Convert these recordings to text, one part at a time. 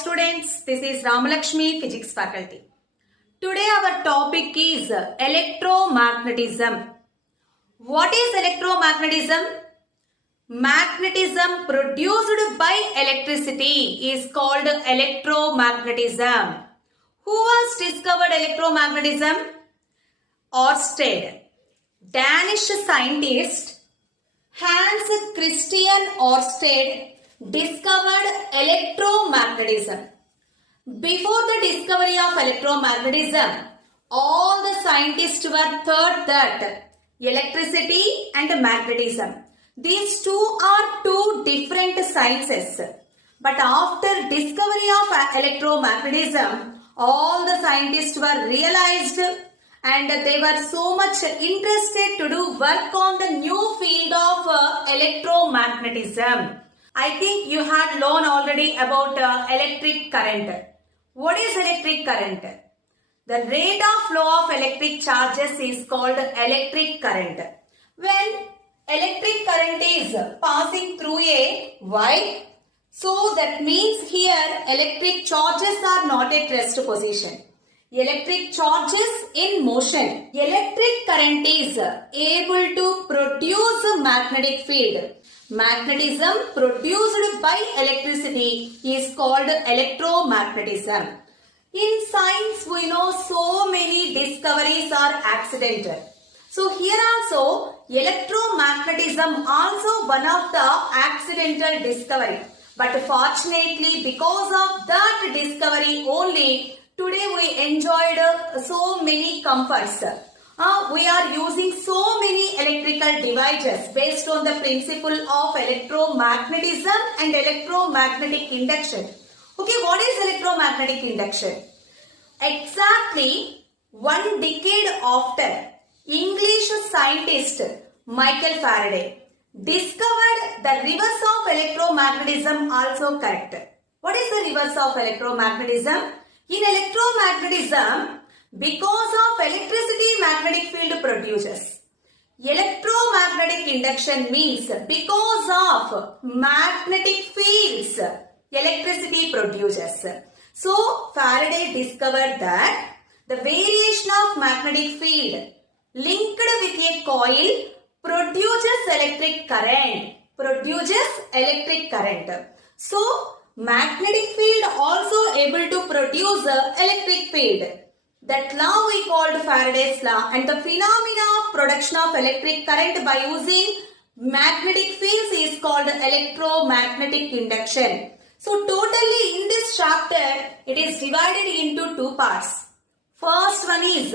students, this is Ramalakshmi, Physics faculty. Today our topic is electromagnetism. What is electromagnetism? Magnetism produced by electricity is called electromagnetism. Who has discovered electromagnetism? Ørsted. Danish scientist Hans Christian Ørsted discovered electromagnetism. Before the discovery of electromagnetism, all the scientists were thought that electricity and magnetism, these two are two different sciences. But after discovery of electromagnetism, all the scientists were realized and they were so much interested to do work on the new field of electromagnetism. I think you had learned already about electric current. What is electric current? The rate of flow of electric charges is called electric current. When electric current is passing through a wire, so that means here electric charges are not at rest position. Electric charges in motion. Electric current is able to produce a magnetic field. Magnetism produced by electricity is called electromagnetism. In science, we know so many discoveries are accidental. So here also, electromagnetism also one of the accidental discovery. But fortunately, because of that discovery only, today we enjoyed so many comforts. We are using so many electrical devices based on the principle of electromagnetism and electromagnetic induction. Okay, what is electromagnetic induction? Exactly 1 decade after, English scientist Michael Faraday discovered the reverse of electromagnetism also correct. What is the reverse of electromagnetism? In electromagnetism, because of electricity, magnetic field produces. Electromagnetic induction means because of magnetic fields, electricity produces. So, Faraday discovered that the variation of magnetic field linked with a coil produces electric current. So, magnetic field also able to produce electric field. That law we called Faraday's law, and the phenomena of production of electric current by using magnetic fields is called electromagnetic induction. So totally in this chapter, it is divided into two parts. First one is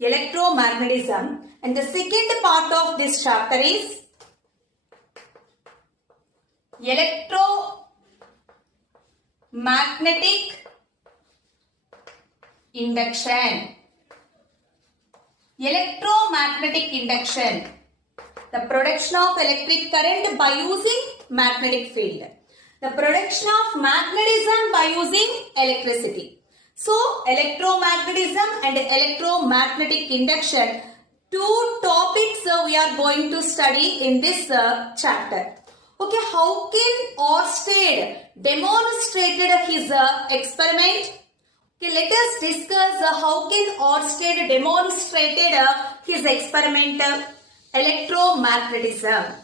electromagnetism, and the second part of this chapter is electromagnetic induction. Electromagnetic induction, the production of electric current by using magnetic field. The production of magnetism by using electricity. So, electromagnetism and electromagnetic induction, two topics we are going to study in this chapter. Okay, how can Ørsted demonstrated his experiment? Okay, let us discuss how can Ørsted demonstrated his experiment electromagnetism.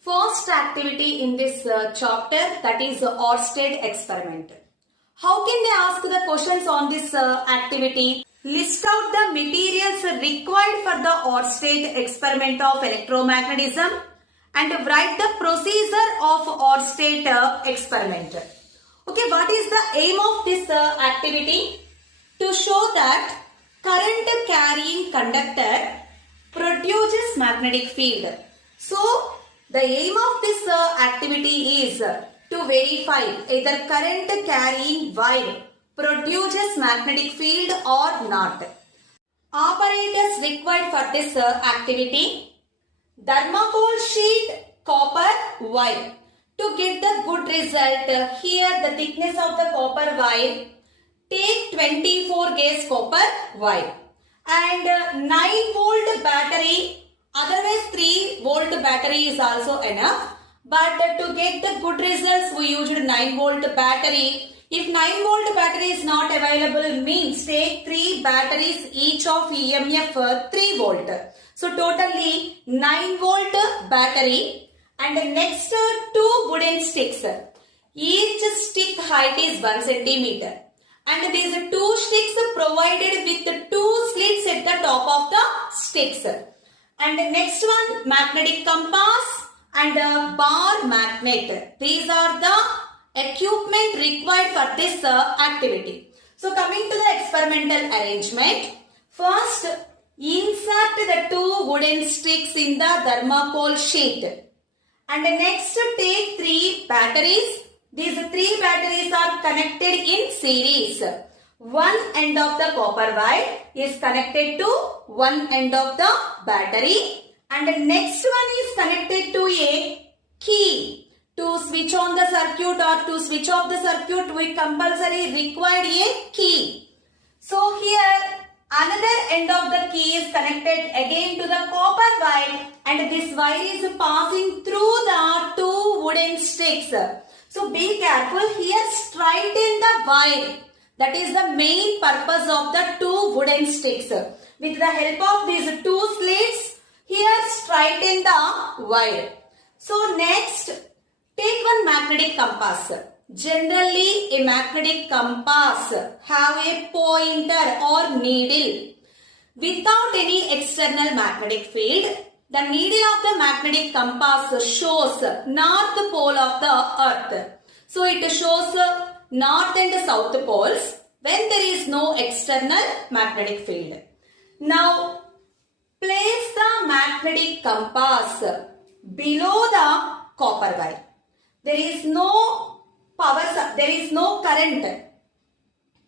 First activity in this chapter, that is Ørsted experiment. How can they ask the questions on this activity? List out the materials required for the Ørsted experiment of electromagnetism and write the procedure of Ørsted experiment. Okay, what is the aim of this activity? To show that current carrying conductor produces magnetic field. So, the aim of this activity is to verify either current carrying wire produces magnetic field or not. Operators required for this activity: thermocol sheet, copper wire. To get the good result, here the thickness of the copper wire, take 24 gauge copper wire and 9 volt battery. Otherwise 3 volt battery is also enough. But to get the good results, we used 9 volt battery. If 9-volt battery is not available, means take 3 batteries each of EMF 3 volt. So totally 9-volt battery and the next 2 wooden sticks. Each stick height is 1 centimeter. And these 2 sticks provided with 2 slits at the top of the sticks. And the next one, magnetic compass and a bar magnet. These are the equipment required for this activity. So coming to the experimental arrangement. First, insert the 2 wooden sticks in the thermocol sheet. And next, take 3 batteries. These 3 batteries are connected in series. One end of the copper wire is connected to one end of the battery. And the next one is connected to a key. To switch on the circuit or to switch off the circuit, we compulsory required a key. So here another end of the key is connected again to the copper wire and this wire is passing through the 2 wooden sticks. So be careful here, straighten the wire. That is the main purpose of the 2 wooden sticks. With the help of these 2 slits, here straighten the wire. So next, take one magnetic compass. Generally, a magnetic compass have a pointer or needle. Without any external magnetic field, the needle of the magnetic compass shows north pole of the earth. So it shows north and south poles when there is no external magnetic field. Now, place the magnetic compass below the copper wire. There is no power, there is no current.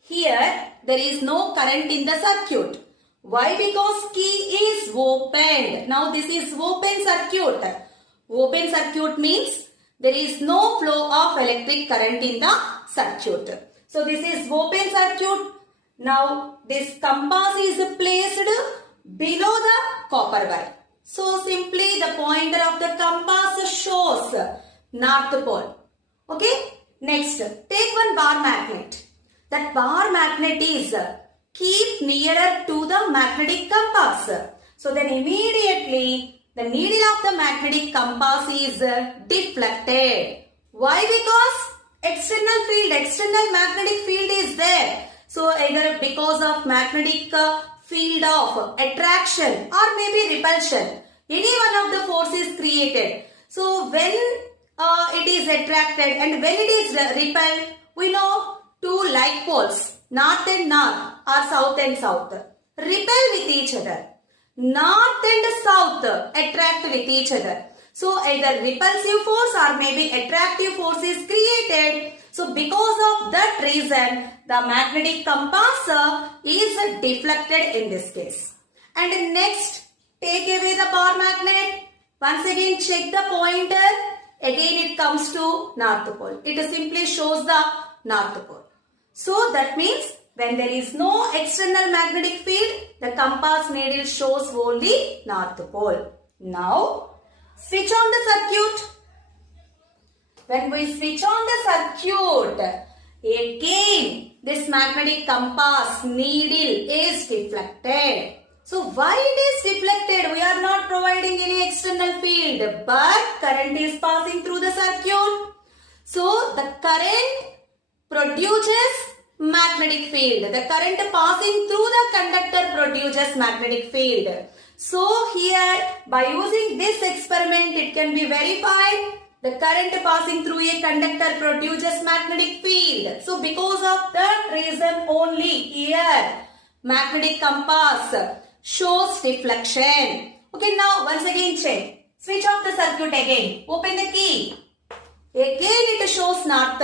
Here, there is no current in the circuit. Why? Because key is opened. Now, this is open circuit. Open circuit means there is no flow of electric current in the circuit. So, this is open circuit. Now, this compass is placed below the copper wire. So, simply the pointer of the compass shows north pole. Okay. Next, take one bar magnet. That bar magnet is keep nearer to the magnetic compass. So, then immediately the needle of the magnetic compass is deflected. Why? Because external magnetic field is there. So, either because of magnetic field of attraction or maybe repulsion, any one of the force is created. So, when it is attracted and when it is repelled, we know 2 like poles, north and north or south and south, repel with each other. North and south attract with each other. So either repulsive force or maybe attractive force is created. So because of that reason, the magnetic compass is deflected in this case. And next, take away the bar magnet. Once again, check the pointer. Again, it comes to north pole. It simply shows the north pole. So that means when there is no external magnetic field, the compass needle shows only north pole. Now, switch on the circuit. When we switch on the circuit, again this magnetic compass needle is deflected. So why it is deflected? We are not providing any external field, but current is passing through the circuit. So the current produces magnetic field. The current passing through the conductor produces magnetic field. So here, by using this experiment, it can be verified. The current passing through a conductor produces magnetic field. So because of that reason only here, magnetic compass shows deflection. Okay, now once again check. Switch off the circuit again. Open the key. Again it shows north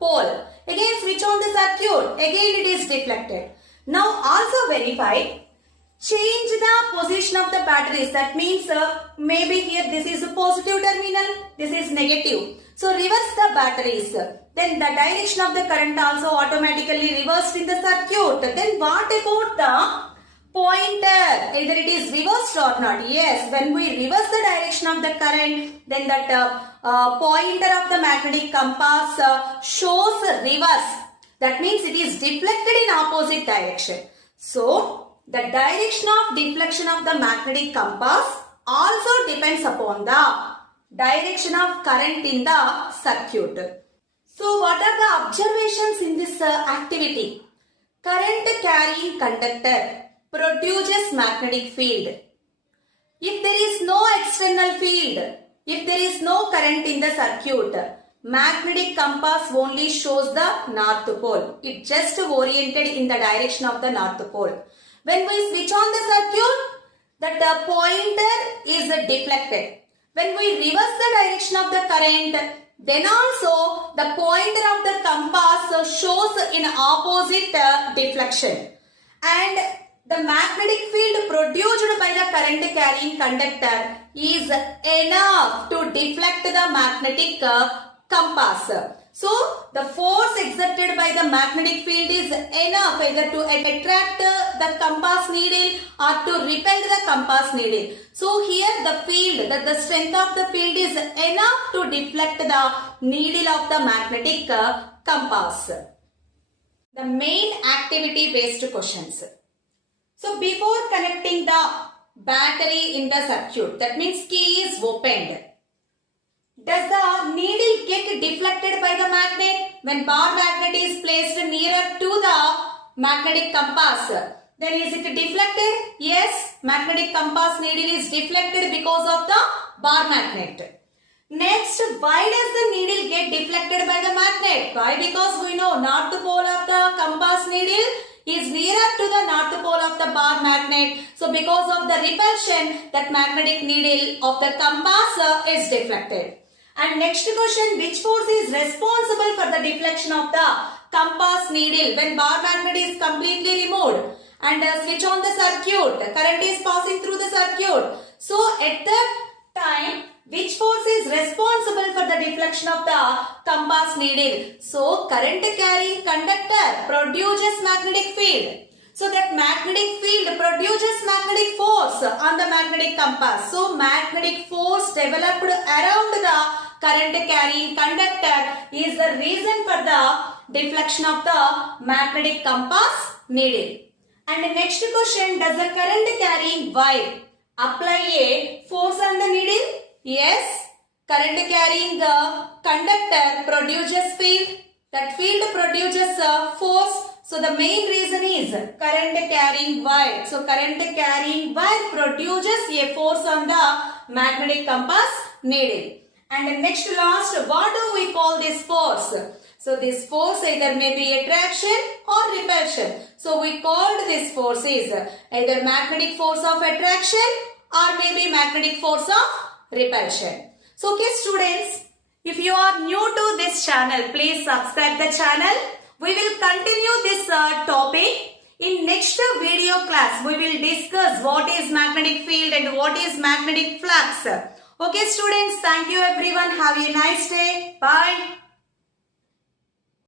pole. Again switch on the circuit. Again it is deflected. Now also verify. Change the position of the batteries. That means maybe here this is a positive terminal. This is negative. So reverse the batteries. Then the direction of the current also automatically reversed in the circuit. Then what about the pointer, either it is reversed or not. Yes, when we reverse the direction of the current, then that pointer of the magnetic compass shows reverse. That means it is deflected in opposite direction. So, the direction of deflection of the magnetic compass also depends upon the direction of current in the circuit. So, what are the observations in this activity? Current carrying conductor produces magnetic field. If there is no external field, if there is no current in the circuit, magnetic compass only shows the north pole. It just oriented in the direction of the north pole. When we switch on the circuit, that pointer is deflected. When we reverse the direction of the current, then also the pointer of the compass shows in opposite deflection. And the magnetic field produced by the current carrying conductor is enough to deflect the magnetic compass. So, the force exerted by the magnetic field is enough either to attract the compass needle or to repel the compass needle. So, here the field, the strength of the field is enough to deflect the needle of the magnetic compass. The main activity based questions. So, before connecting the battery in the circuit, that means key is opened. Does the needle get deflected by the magnet? When bar magnet is placed nearer to the magnetic compass, then is it deflected? Yes, magnetic compass needle is deflected because of the bar magnet. Next, why does the needle get deflected by the magnet? Why? Because we know north pole of the compass needle is nearer to the north pole of the bar magnet. So, because of the repulsion, that magnetic needle of the compass is deflected. And next question, which force is responsible for the deflection of the compass needle when bar magnet is completely removed and switch on the circuit, current is passing through the circuit. So, at that time, which force is responsible for the deflection of the compass needle? So, current carrying conductor produces magnetic field. So, that magnetic field produces magnetic force on the magnetic compass. So, magnetic force developed around the current carrying conductor is the reason for the deflection of the magnetic compass needle. And the next question, does the current carrying wire apply a force on the needle? Yes, current carrying conductor produces field. That field produces force. So, the main reason is current carrying wire. So, current carrying wire produces a force on the magnetic compass needle. And next last, what do we call this force? So, this force either may be attraction or repulsion. So, we called this force is either magnetic force of attraction or maybe magnetic force of repulsion. So, okay students, if you are new to this channel, please subscribe the channel. We will continue this topic. In next video class, we will discuss what is magnetic field and what is magnetic flux. Okay students, thank you everyone. Have a nice day. Bye.